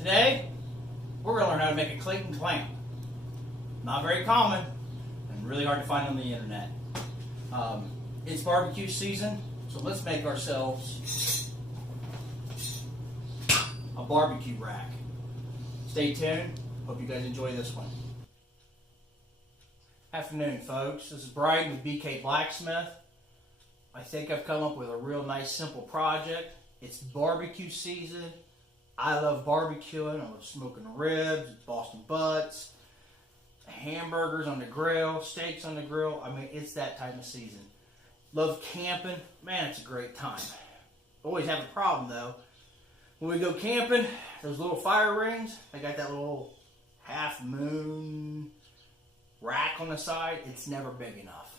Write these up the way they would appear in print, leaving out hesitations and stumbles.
Today, we're going to learn how to make a Claydon clamp. Not very common and really hard to find on the internet. It's barbecue season, so let's make ourselves a barbecue rack. Stay tuned. Hope you guys enjoy this one. Afternoon, folks. This is Brian with BK Blacksmith. I think I've come up with a real nice simple project. It's barbecue season. I love barbecuing. I love smoking ribs, Boston butts, hamburgers on the grill, steaks on the grill. I mean, it's that time of season. Love camping. Man, it's a great time. Always have a problem, though. When we go camping, those little fire rings, they got that little half moon rack on the side. It's never big enough.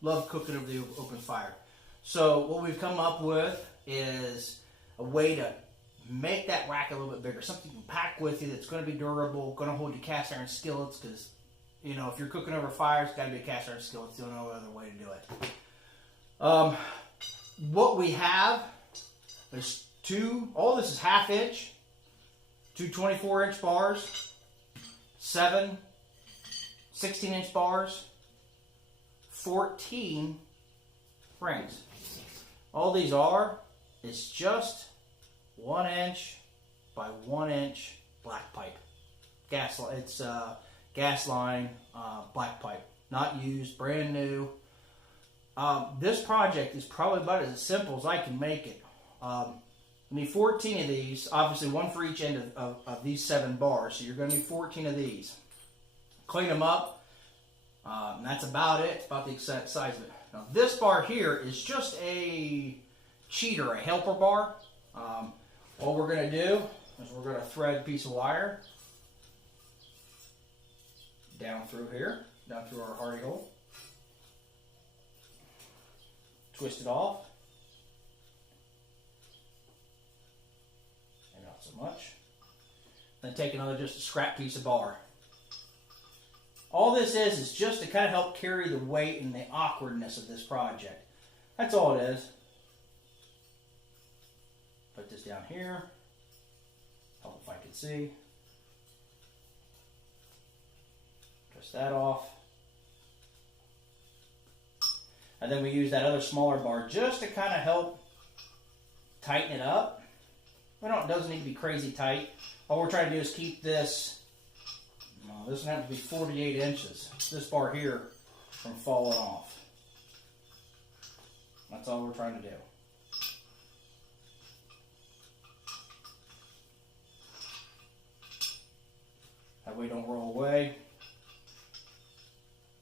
Love cooking over the open fire. So what we've come up with is a way to make that rack a little bit bigger. Something you can pack with you that's going to be durable, going to hold your cast iron skillets, because, you know, if you're cooking over fire, it's got to be a cast iron skillet. There's no other way to do it. What we have, there's all this is 1/2 inch, two 24-inch bars, 7 16-inch bars, 14 rings. All these is just 1 inch by 1 inch black pipe. It's gas line black pipe, not used, brand new. This project is probably about as simple as I can make it. You need 14 of these, obviously one for each end of these 7 bars, so you're going to need 14 of these. Clean them up, and that's about it. It's about the exact size of it. Now this bar here is just a cheater, a helper bar. All we're going to do is we're going to thread a piece of wire down through here, down through our hardy hole. Twist it off. And not so much. Then take another just a scrap piece of bar. All this is just to kind of help carry the weight and the awkwardness of this project. That's all it is. Put this down here. Help if I can see. Twist that off. And then we use that other smaller bar just to kind of help tighten it up. It doesn't need to be crazy tight. All we're trying to do is keep this, this one has to be 48 inches, this bar here, from falling off. That's all we're trying to do. That way it don't roll away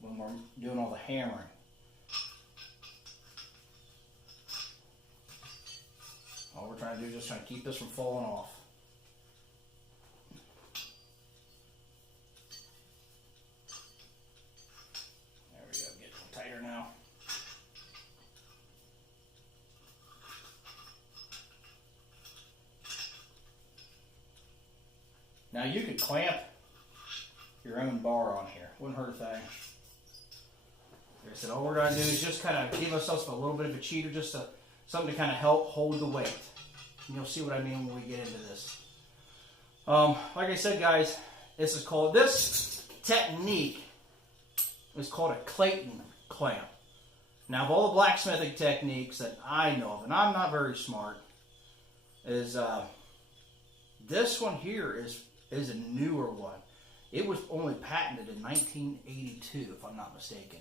when we're doing all the hammering. All we're trying to do is just trying to keep this from falling off. There we go, get a little tighter now. Now you could clamp your own bar on here. Wouldn't hurt a thing. Like I said, all we're going to do is just kind of give ourselves a little bit of a cheater, just something to kind of help hold the weight. And you'll see what I mean when we get into this. Like I said, guys, this technique is called a Claydon clamp. Now, of all the blacksmithing techniques that I know of, and I'm not very smart, is this one here is a newer one. It was only patented in 1982, if I'm not mistaken.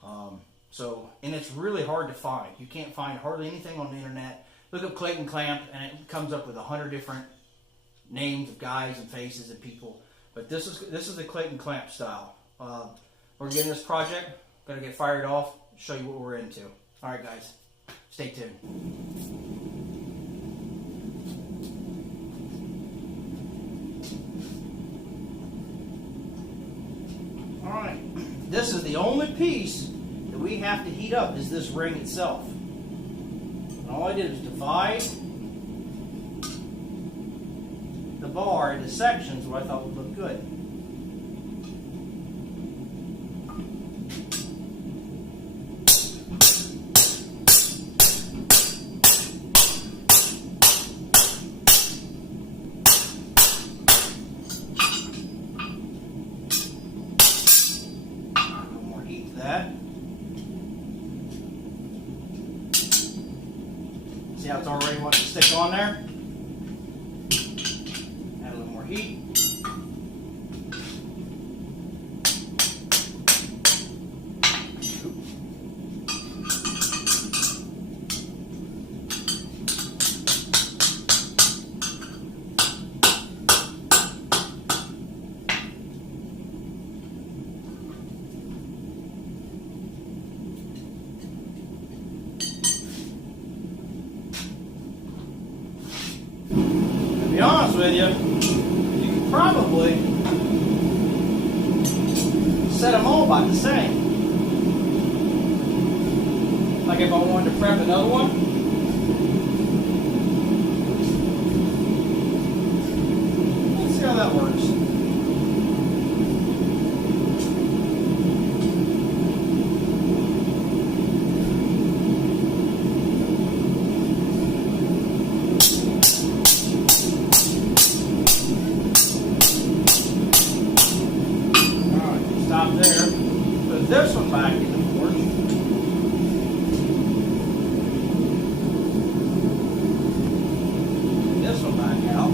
And it's really hard to find. You can't find hardly anything on the internet. Look up Claydon Clamp, and it comes up with 100 different names of guys and faces and people. But this is the Claydon Clamp style. We're getting this project. Gonna get fired off. Show you what we're into. All right, guys, stay tuned. Alright, this is the only piece that we have to heat up is this ring itself. And all I did was divide the bar into sections what I thought would look good. want it to stick on there. Add a little more heat. To be honest with you, you could probably set them all about the same. Like if I wanted to prep another one. Let's see how that works. Stop there. Put this one back in the forge. This one back out.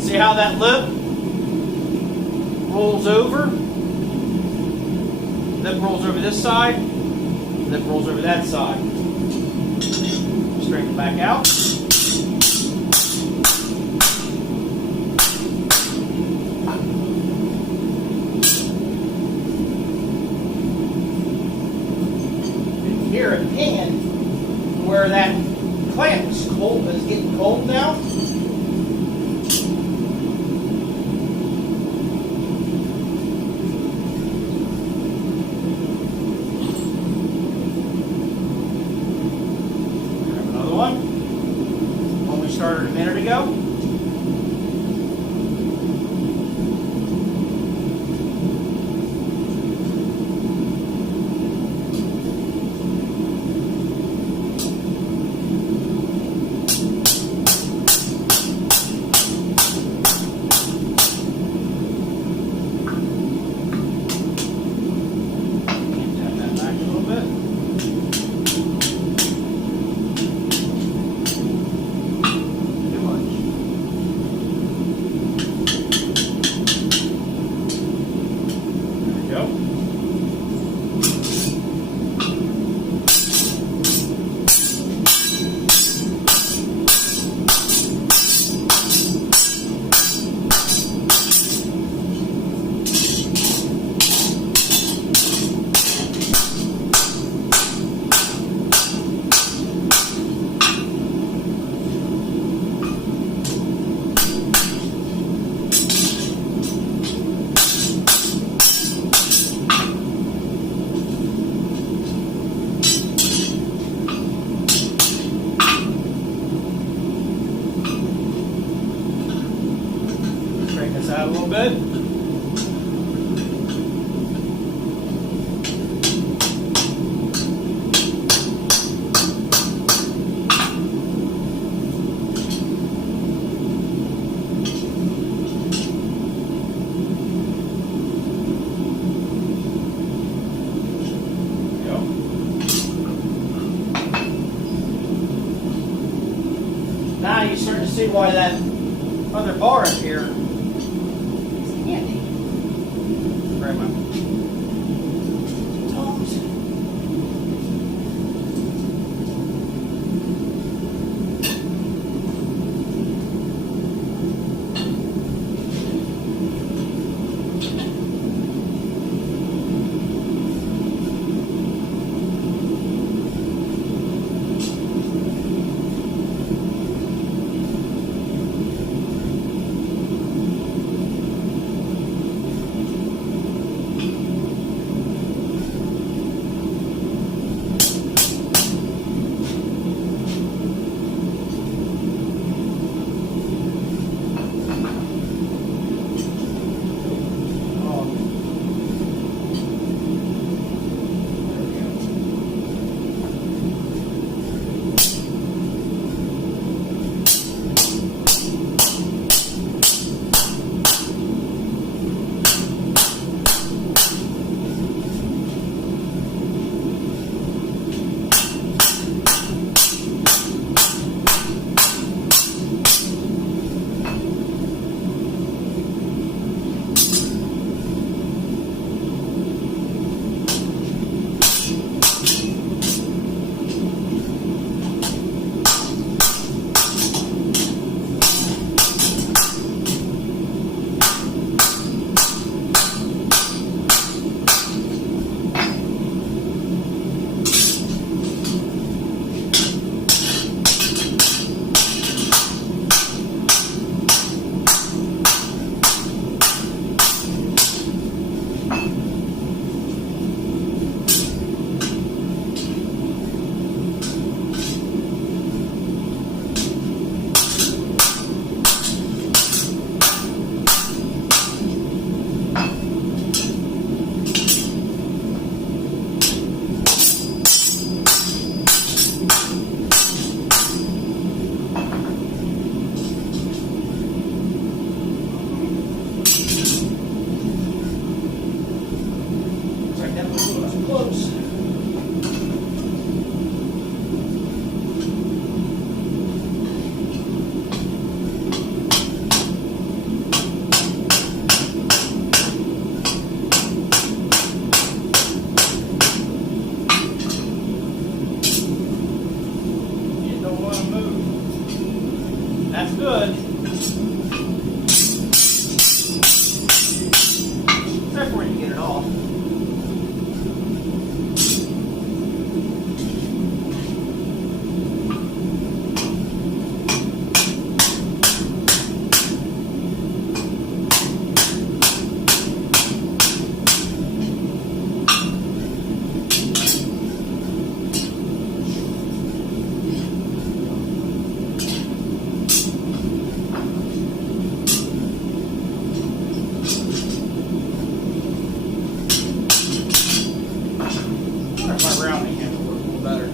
See how that lip rolls over? Lip rolls over this side, lip rolls over that side. Straighten it back out. You can hear it pinging where that clamp is cold, is getting cold now. One we started a minute ago. Tap that back a little bit. Straighten this out a little bit. Now you're starting to see why that other bar up here is handy. Grab my tongs. That's good. Except for when you get it off. My rounding handle works a little better.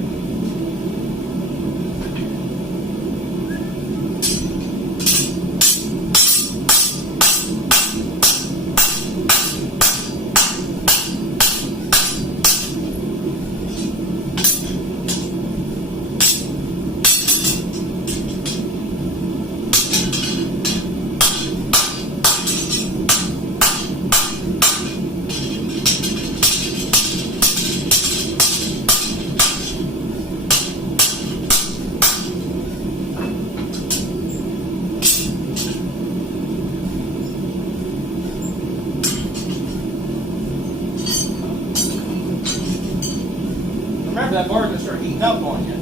Remember, that bar's going to start heating up on you.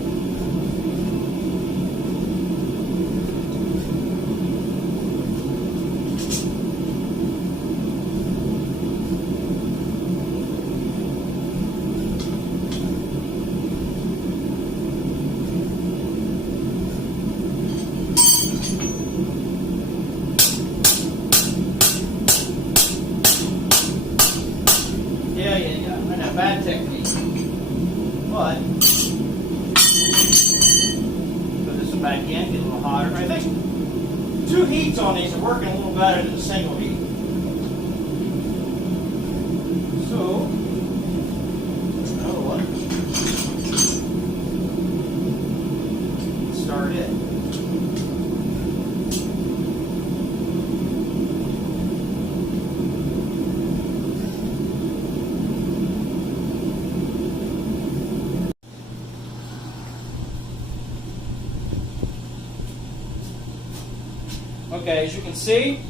Yeah. I know, bad technique. But put this one back in, get a little hotter. I think 2 heats on these are working a little better than a single heat. So, another one. Start it. Okay, as you can see,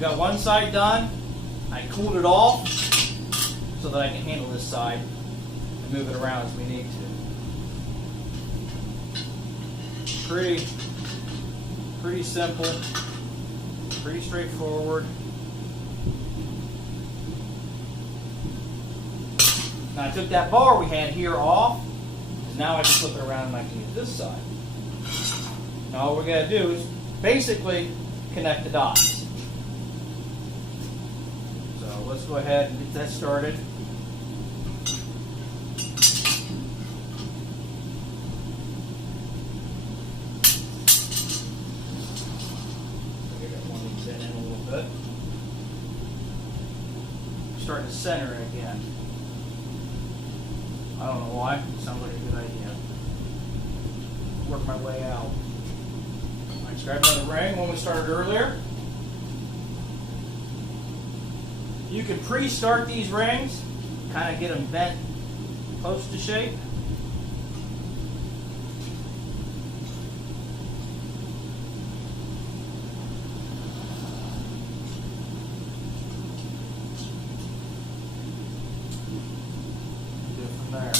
got one side done. I cooled it off so that I can handle this side and move it around as we need to. Pretty simple, pretty straightforward. Now I took that bar we had here off, because now I can flip it around and I can use this side. Now all we got to do is basically connect the dots. So let's go ahead and get that started. I got one of these in a little bit. Starting to center it again. I don't know why. It sounds like a good idea. Work my way out. Let's grab another ring, one we started earlier. You can pre-start these rings, kind of get them bent close to shape. Do it from there.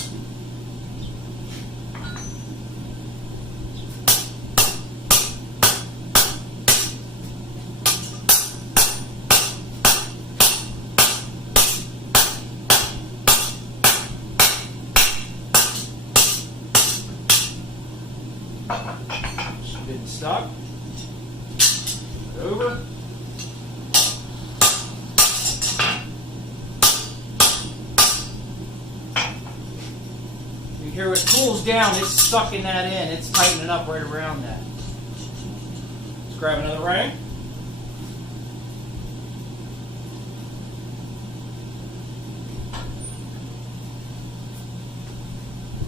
Getting stuck. Put it over. You hear it cools down, it's sucking that in, it's tightening up right around that. Let's grab another ring.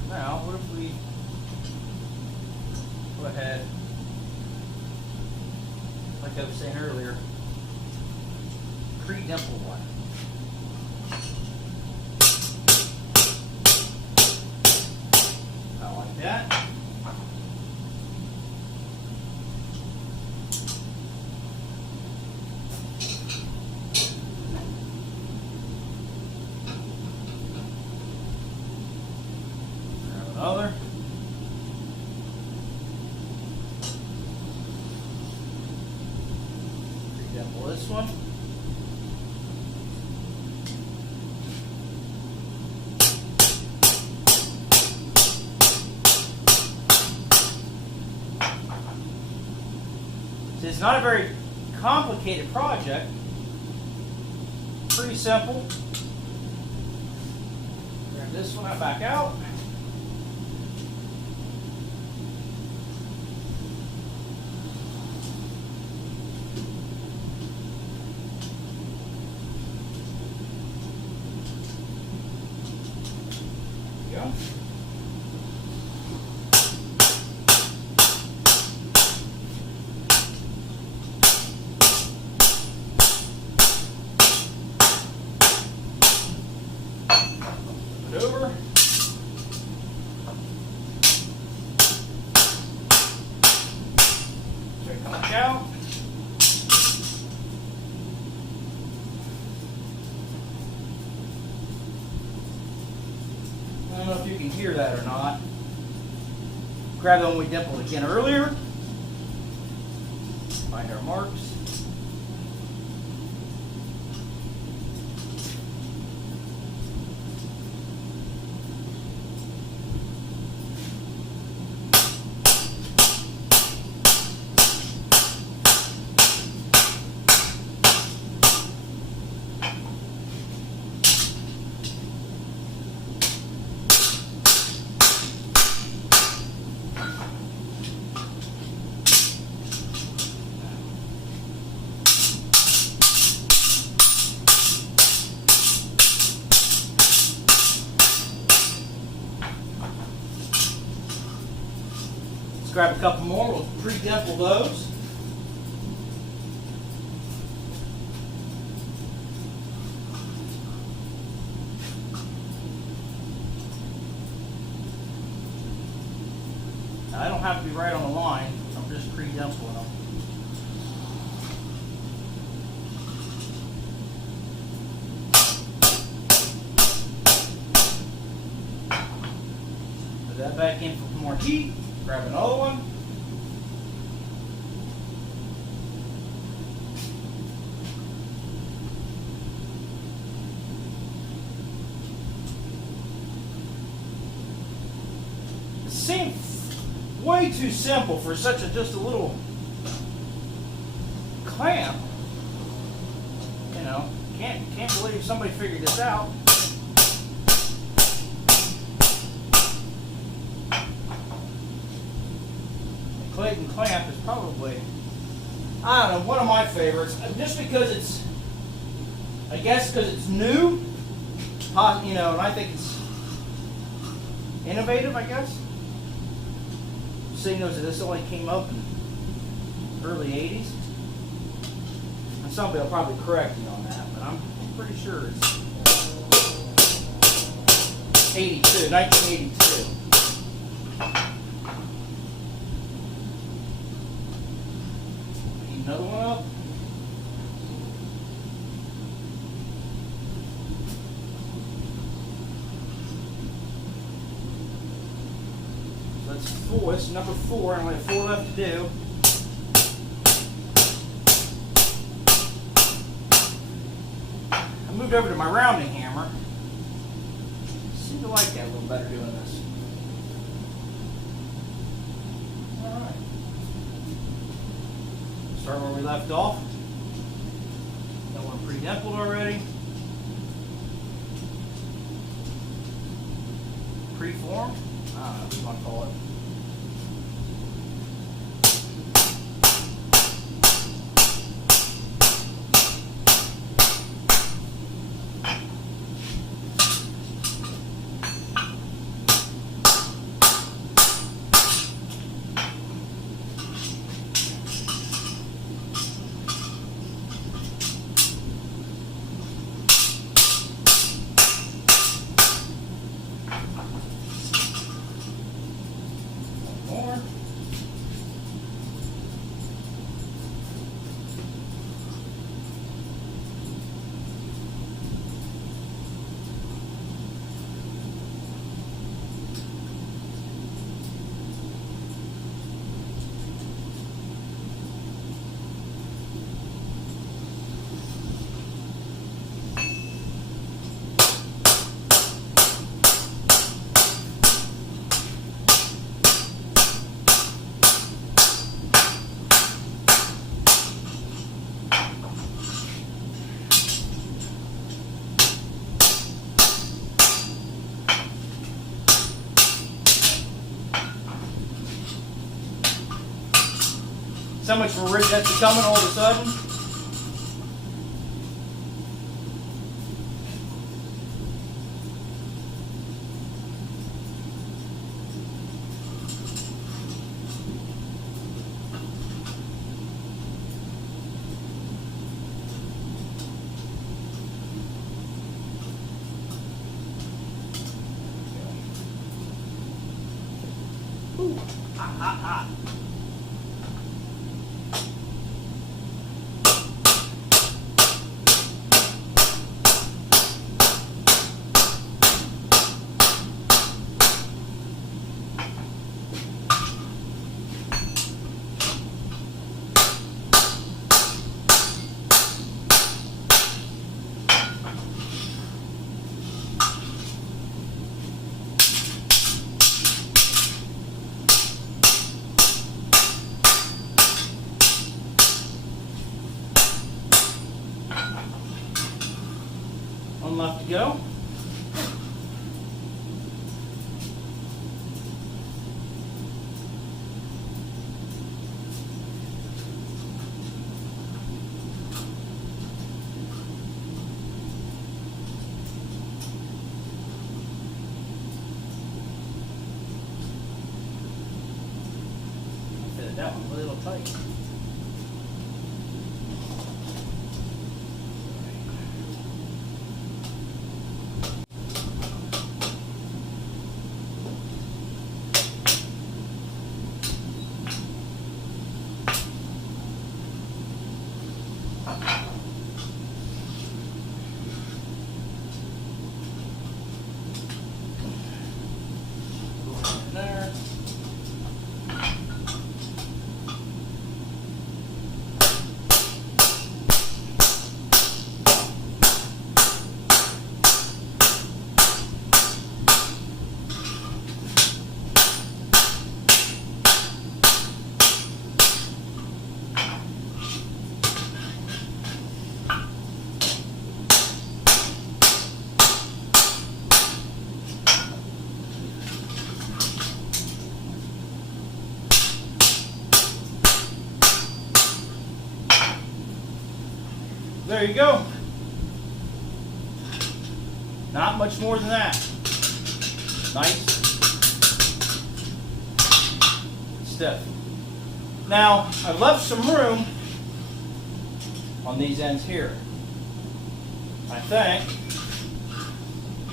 Now, what if we go ahead, like I was saying earlier, pre-dimple one. About like that. another. Pre-dimple this one. It's not a very complicated project. Pretty simple. Grab this one back out. There you go. Over. Check it back out. I don't know if you can hear that or not. Grab the one we dimpled again earlier. Find our marks. Let's grab a couple more. We'll pre-dimple those. Now, I don't have to be right on the line. I'm just pre-dimpling them. Put that back in for more heat. Grab another one. It seems way too simple for such a just a little clamp. You know, can't believe somebody figured this out. Claydon Clamp is probably, I don't know, one of my favorites. Just because it's, I guess because it's new, you know, and I think it's innovative, I guess. Seeing as this only came up in early 80s. And somebody will probably correct me on that, but I'm pretty sure it's 1982. Another one up. So that's 4. It's number 4. I only have 4 left to do. I moved over to my rounding hammer. I seem to like that a little better doing this. Alright. Start where we left off. That one pre-dimpled already. Pre-formed. I don't know what you want to call it. So much for ridge that's becoming all of a sudden. Ooh, hot, hot, hot. One left to go. Fitted that one a little tight. There. There you go. Not much more than that. Nice. Stiff. Now, I've left some room on these ends here. I think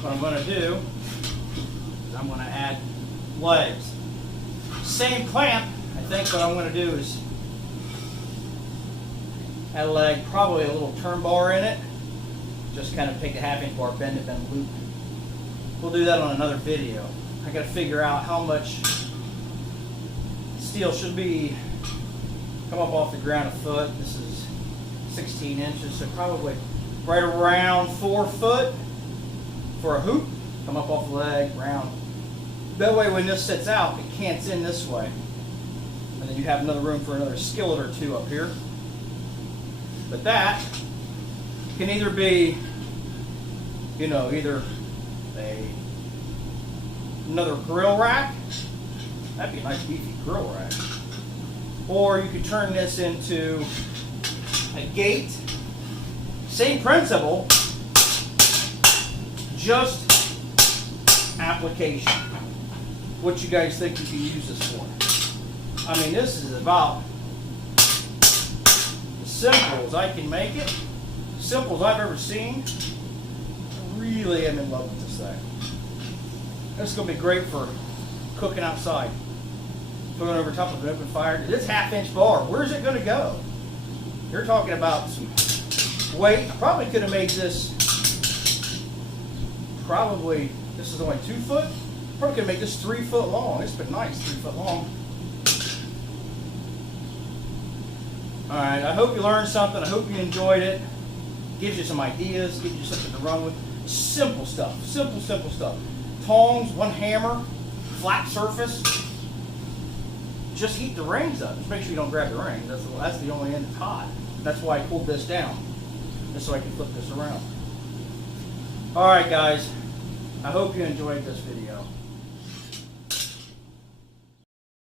what I'm going to do is I'm going to add legs. Same clamp. I think what I'm going to do is add a leg, probably a little turn bar in it. Just kind of take a 1/2 inch bar, bend it, bend loop. We'll do that on another video. I got to figure out how much steel should be come up off the ground a foot. This is 16 inches, so probably right around 4 foot for a hoop. Come up off the leg, round. That way when this sits out, it cants in this way. And then you have another room for another skillet or two up here. But that can either be, you know, either another grill rack. That'd be a nice beefy grill rack. Or you could turn this into a gate. Same principle, just application. What you guys think you can use this for? I mean, this is about as simple as I can make it. As simple as I've ever seen. I really am in love with this thing. This is going to be great for cooking outside. Put it over top of an open fire. This 1/2 inch bar, where's it going to go? You're talking about some weight. I probably could have made this, this is only 2 foot. Probably could make this 3 foot long. It's been nice, 3 foot long. Alright, I hope you learned something. I hope you enjoyed it. Gives you some ideas, gives you something to run with. Simple stuff. Simple stuff. Tongs, 1 hammer, flat surface. Just heat the rings up. Just make sure you don't grab the rings. That's the only end that's hot. That's why I pulled this down. Just so I can flip this around. Alright guys, I hope you enjoyed this video.